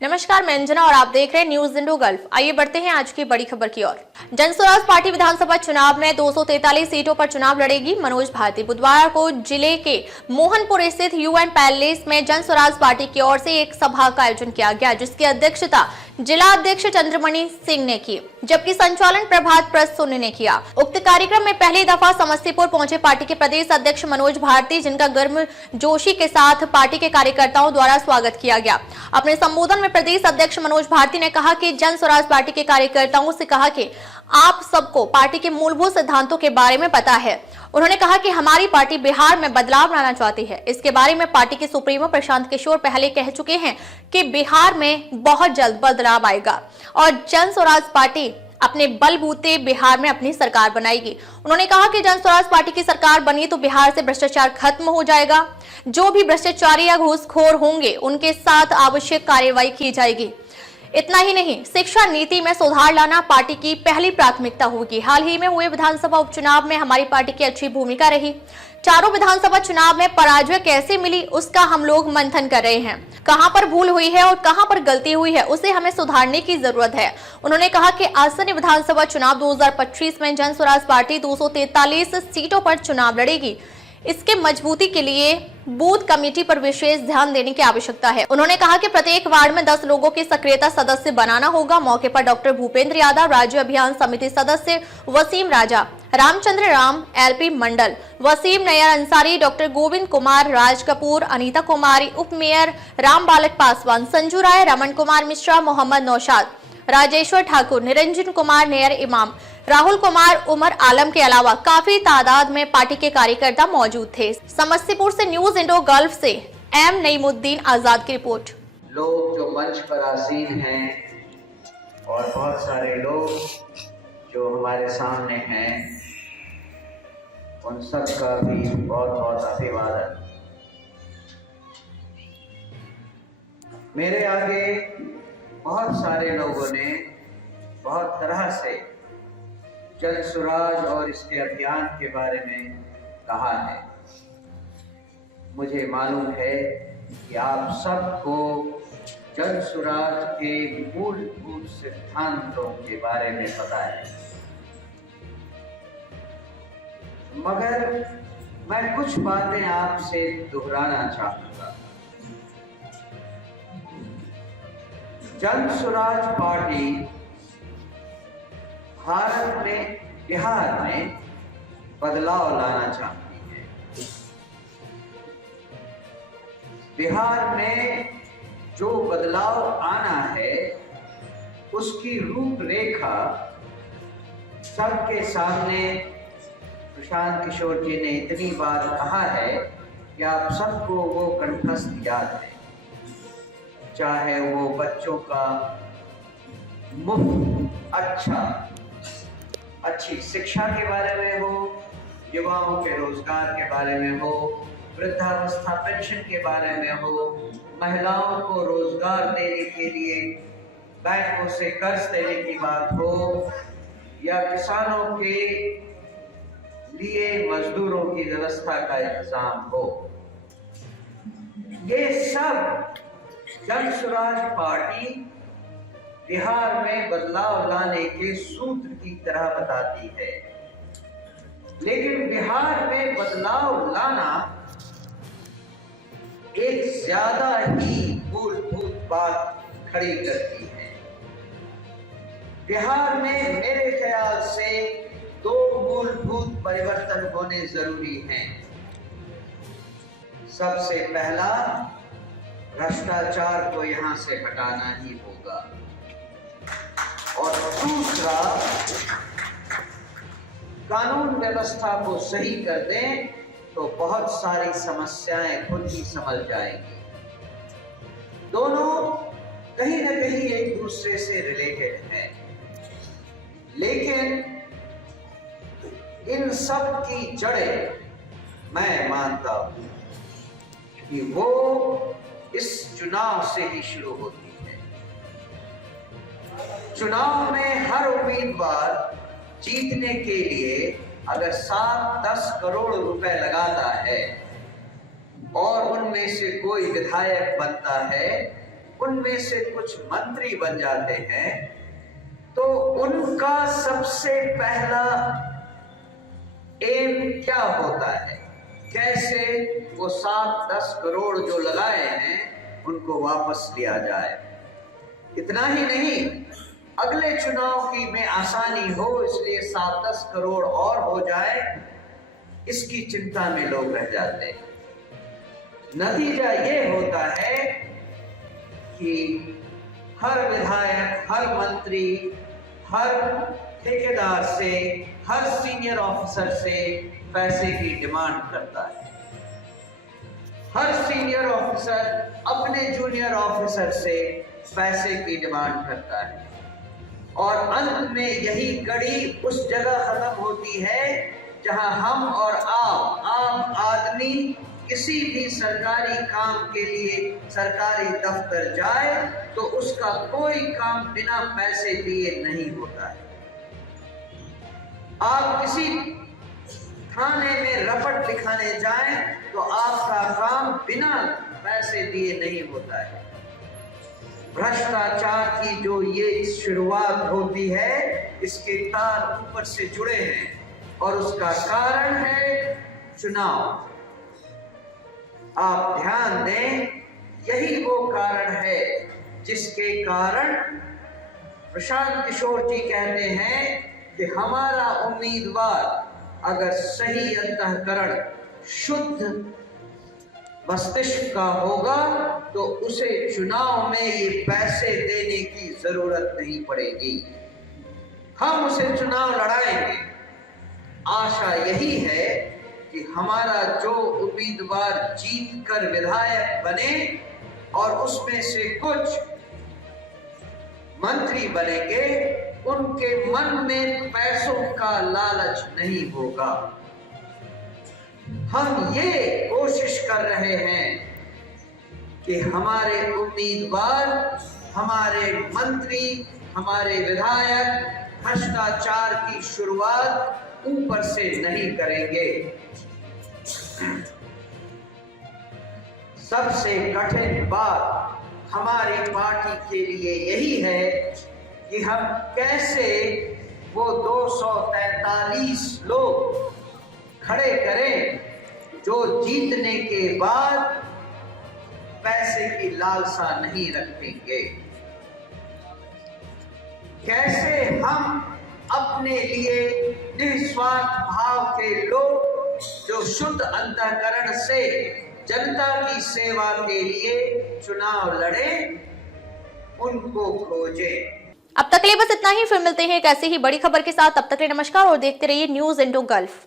नमस्कार, मैं अंजना और आप देख रहे हैं न्यूज इंडो गल्फ। आइए बढ़ते हैं आज की बड़ी खबर की ओर। जन स्वराज पार्टी विधानसभा चुनाव में 243 सीटों पर चुनाव लड़ेगी मनोज भारती। बुधवार को जिले के मोहनपुर स्थित यूएन पैलेस में जन स्वराज पार्टी की ओर से एक सभा का आयोजन किया गया, जिसकी अध्यक्षता जिला अध्यक्ष चंद्रमणि सिंह ने की, जबकि संचालन प्रभात प्रसून ने किया। उक्त कार्यक्रम में पहली दफा समस्तीपुर पहुंचे पार्टी के प्रदेश अध्यक्ष मनोज भारती, जिनका गर्म जोशी के साथ पार्टी के कार्यकर्ताओं द्वारा स्वागत किया गया। अपने संबोधन में प्रदेश अध्यक्ष मनोज भारती ने कहा कि जन स्वराज पार्टी के कार्यकर्ताओं से कहा कि आप सबको पार्टी के मूलभूत सिद्धांतों के बारे में पता है। उन्होंने कहा कि हमारी पार्टी बिहार में बदलाव लाना चाहती है। इसके बारे में पार्टी के सुप्रीमो प्रशांत किशोर पहले कह चुके हैं कि बिहार में बहुत जल्द बदलाव आएगा और जन स्वराज पार्टी अपने बलबूते बिहार में अपनी सरकार बनाएगी। उन्होंने कहा कि जन स्वराज पार्टी की सरकार बनी तो बिहार से भ्रष्टाचार खत्म हो जाएगा। जो भी भ्रष्टाचारी या घूसखोर होंगे उनके साथ आवश्यक कार्रवाई की जाएगी। इतना ही नहीं, शिक्षा नीति में सुधार लाना पार्टी की पहली प्राथमिकता होगी। हाल ही में हुए विधानसभा उपचुनाव में हमारी पार्टी की अच्छी भूमिका रही। चारों विधानसभा चुनाव में पराजय कैसे मिली उसका हम लोग मंथन कर रहे हैं। कहां पर भूल हुई है और कहां पर गलती हुई है उसे हमें सुधारने की जरूरत है। उन्होंने कहा कि आसन्न विधानसभा चुनाव 2025 में जन स्वराज पार्टी 243 सीटों पर चुनाव लड़ेगी। इसके मजबूती के लिए बूथ कमेटी पर विशेष ध्यान देने की आवश्यकता है। उन्होंने कहा कि प्रत्येक वार्ड में 10 लोगों की सक्रियता सदस्य बनाना होगा। मौके पर डॉक्टर भूपेंद्र यादव, राज्य अभियान समिति सदस्य वसीम राजा, रामचंद्र राम, एलपी मंडल, वसीम नैयर अंसारी, डॉक्टर गोविंद कुमार, राज कपूर, अनीता कुमारी, उप मेयर राम बालक पासवान, संजू राय, रमन कुमार मिश्रा, मोहम्मद नौशाद, राजेश्वर ठाकुर, निरंजन कुमार नेयर, इमाम राहुल कुमार, उमर आलम के अलावा काफी तादाद में पार्टी के कार्यकर्ता मौजूद थे। समस्तीपुर से न्यूज इंडो गल्फ से एम नईमुद्दीन आजाद की रिपोर्ट। लोग जो मंच पर आसीन हैं और बहुत सारे लोग जो हमारे सामने हैं, उन सब का भी बहुत बहुत अभिवादन। मेरे आगे बहुत सारे लोगों ने बहुत तरह से जन स्वराज और इसके अभियान के बारे में कहा है। मुझे मालूम है कि आप सबको जन स्वराज के मूलभूत सिद्धांतों के बारे में पता है, मगर मैं कुछ बातें आपसे दोहराना चाहूंगा। जन स्वराज पार्टी भारत में, बिहार में बदलाव लाना चाहती है। बिहार में जो बदलाव आना है उसकी रूपरेखा सबके सामने प्रशांत किशोर जी ने इतनी बार कहा है कि आप सबको वो कंठस्थ याद है। चाहे वो बच्चों का मुफ्त अच्छी शिक्षा के बारे में हो, युवाओं के रोजगार के बारे में हो, वृद्धावस्था पेंशन के बारे में हो, महिलाओं को रोजगार देने के लिए बैंकों से कर्ज देने की बात हो, या किसानों के लिए मजदूरों की व्यवस्था का इंतजाम हो। ये सब जन स्वराज पार्टी बिहार में बदलाव लाने के सूत्र की तरह बताती है। लेकिन बिहार में बदलाव लाना एक ज्यादा ही मूलभूत बात खड़ी करती है। बिहार में मेरे ख्याल से 2 मूलभूत परिवर्तन होने जरूरी हैं। सबसे पहला, भ्रष्टाचार को यहां से हटाना ही होगा, और दूसरा, कानून व्यवस्था को सही कर दें तो बहुत सारी समस्याएं खुद ही संभल जाएंगी। दोनों कहीं न कहीं एक दूसरे से रिलेटेड हैं, लेकिन इन सब की जड़ें मैं मानता हूं कि वो इस चुनाव से ही शुरू होती है। चुनाव में हर उम्मीदवार जीतने के लिए अगर 7-10 करोड़ रुपए लगाता है और उनमें से कोई विधायक बनता है उनमें से कुछ मंत्री बन जाते हैं, तो उनका सबसे पहला एम क्या होता है? कैसे वो 7-10 करोड़ जो लगाए हैं उनको वापस लिया जाए। इतना ही नहीं, अगले चुनाव की में आसानी हो इसलिए 7-10 करोड़ और हो जाए, इसकी चिंता में लोग रह जाते हैं। नतीजा ये होता है कि हर विधायक, हर मंत्री, हर ठेकेदार से, हर सीनियर ऑफिसर से पैसे की डिमांड करता है। हर सीनियर ऑफिसर अपने जूनियर ऑफिसर से पैसे की डिमांड करता है और अंत में यही कड़ी उस जगह खत्म होती है जहां हम और आप, आम आदमी किसी भी सरकारी काम के लिए सरकारी दफ्तर जाए तो उसका कोई काम बिना पैसे दिए नहीं होता है। आप किसी थाने में रपट लिखाने जाएं तो आपका काम बिना पैसे दिए नहीं होता है। भ्रष्टाचार की जो ये शुरुआत होती है, इसके तार ऊपर से जुड़े हैं और उसका कारण है चुनाव। आप ध्यान दें, यही वो कारण है जिसके कारण प्रशांत किशोर जी कहते हैं कि हमारा उम्मीदवार अगर सही अंतःकरण, शुद्ध मस्तिष्क का होगा तो उसे चुनाव में ये पैसे देने की जरूरत नहीं पड़ेगी। हम उसे चुनाव लड़ाएंगे। आशा यही है कि हमारा जो उम्मीदवार जीत कर विधायक बने और उसमें से कुछ मंत्री बनेंगे, उनके मन में पैसों का लालच नहीं होगा। हम ये कोशिश कर रहे हैं कि हमारे उम्मीदवार, हमारे मंत्री, हमारे विधायक भ्रष्टाचार की शुरुआत ऊपर से नहीं करेंगे। सबसे कठिन बात हमारी पार्टी के लिए यही है कि हम कैसे वो 243 लोग खड़े करें जो जीतने के बाद पैसे की लालसा नहीं रखेंगे। कैसे हम अपने लिए निस्वार्थ भाव के लोग जो शुद्ध अंतःकरण से जनता की सेवा के लिए चुनाव लड़े, उनको खोजें। अब तक के लिए बस इतना ही। फिर मिलते हैं एक ऐसी ही बड़ी खबर के साथ। तब तक के लिए नमस्कार और देखते रहिए न्यूज़ इंडो गल्फ।